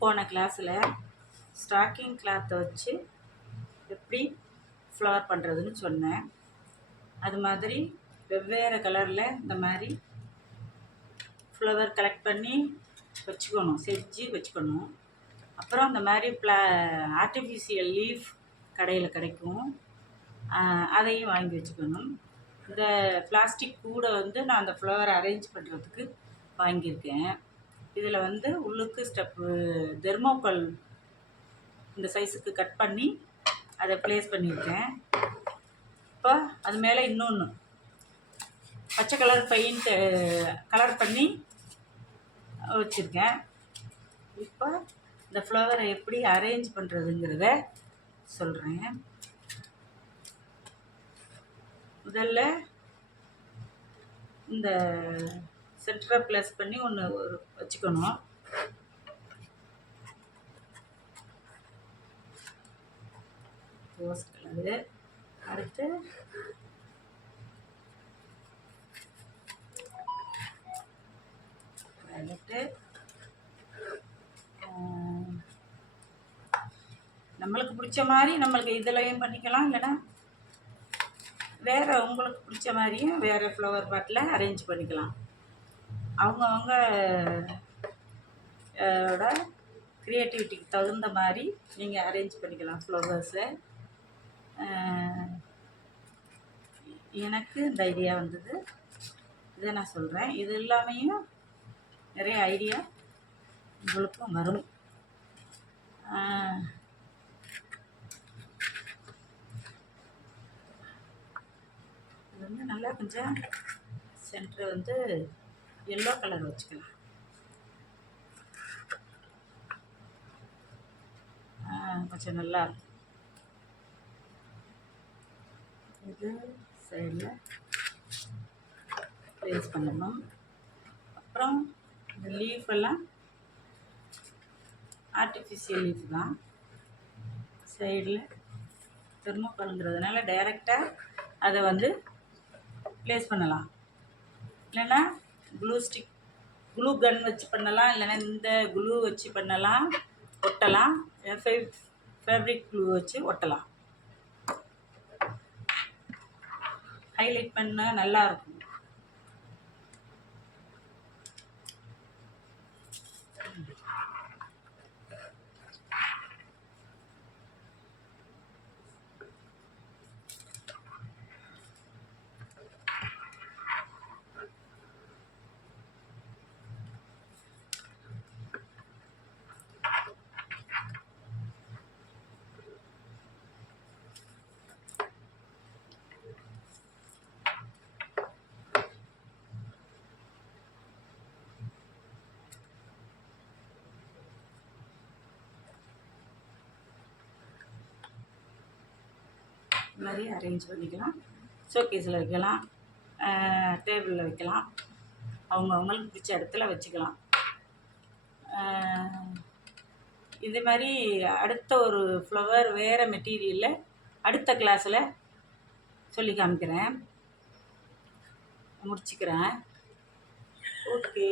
போன கிளாஸில் ஸ்டாக்கிங் கிளாத்தை வச்சு எப்படி ஃப்ளவர் பண்ணுறதுன்னு சொன்னேன். அது மாதிரி வெவ்வேறு கலரில் இந்த மாதிரி ஃப்ளவர் கலெக்ட் பண்ணி வச்சுக்கணும், செஞ்சு வச்சுக்கணும். அப்புறம் அந்த மாதிரி ஆர்டிஃபிஷியல் லீஃப் கடையில் கிடைக்கும், அதையும் வாங்கி வச்சுக்கணும். இந்த பிளாஸ்டிக் கூட நான் அந்த ஃப்ளவர் அரேஞ்ச் பண்ணுறதுக்கு வாங்கியிருக்கேன். இதில் உள்ளுக்கு ஸ்டெப்பு தெர்மோகால் இந்த சைஸுக்கு கட் பண்ணி அதை ப்ளேஸ் பண்ணியிருக்கேன். இப்போ அது மேலே இன்னொன்று பச்சை கலர் பெயிண்ட்டு கலர் பண்ணி வச்சுருக்கேன். இப்போ இந்த ஃப்ளவரை எப்படி அரேஞ்ச் பண்ணுறதுங்கிறத சொல்கிறேன். முதல்ல இந்த சென்டரை ப்ளஸ் பண்ணி ஒன்று வச்சுக்கணும். Rose colour. அடுத்து வயலட்டு. நம்மளுக்கு பிடிச்ச மாதிரி நம்மளுக்கு இதுலையும் பண்ணிக்கலாம், இல்லைன்னா வேறு உங்களுக்கு பிடிச்ச மாதிரியும் வேறு ஃப்ளவர் பாட்டில் அரேஞ்ச் பண்ணிக்கலாம். அவங்கவுங்க க்ரியேட்டிவிட்டிக்கு தகுந்த மாதிரி நீங்கள் அரேஞ்ச் பண்ணிக்கலாம் ஃப்ளவர்ஸை. எனக்கு இந்த ஐடியா வந்தது, இதை நான் சொல்கிறேன். இது எல்லாமையும் நிறைய ஐடியா உங்களுக்கும் வரும். இது நல்லா கொஞ்சம் சென்டர் எல்லோ கலர் வச்சுக்கலாம். கொஞ்சம் நல்லா இருக்கும். இது சைடில் ப்ளேஸ் பண்ணணும். அப்புறம் இந்த லீஃப் எல்லாம் ஆர்டிஃபிஷியல் லீஃப் தான். சைடில் தெர்மோகால்ங்கிறதுனால டைரெக்டாக அதை ப்ளேஸ் பண்ணலாம். இல்லைன்னா க்ளூ கன் வச்சு பண்ணலாம், இல்லைன்னா இந்த க்ளூ வச்சு பண்ணலாம், ஒட்டலாம். ஃபேப்ரிக் க்ளூ வச்சு ஒட்டலாம். ஹைலைட் பண்ணால் நல்லாயிருக்கும். இந்த மாதிரி அரேஞ்ச் பண்ணிக்கலாம். ஷோகேஸில் வைக்கலாம், டேபிளில் வைக்கலாம், அவங்களுக்கு பிடிச்ச இடத்துல வச்சுக்கலாம். இது மாதிரி அடுத்த ஒரு ஃப்ளவர் வேறு மெட்டீரியலில் அடுத்த கிளாஸில் சொல்லி காமிக்கிறேன், முடிச்சுக்கிறேன். ஓகே.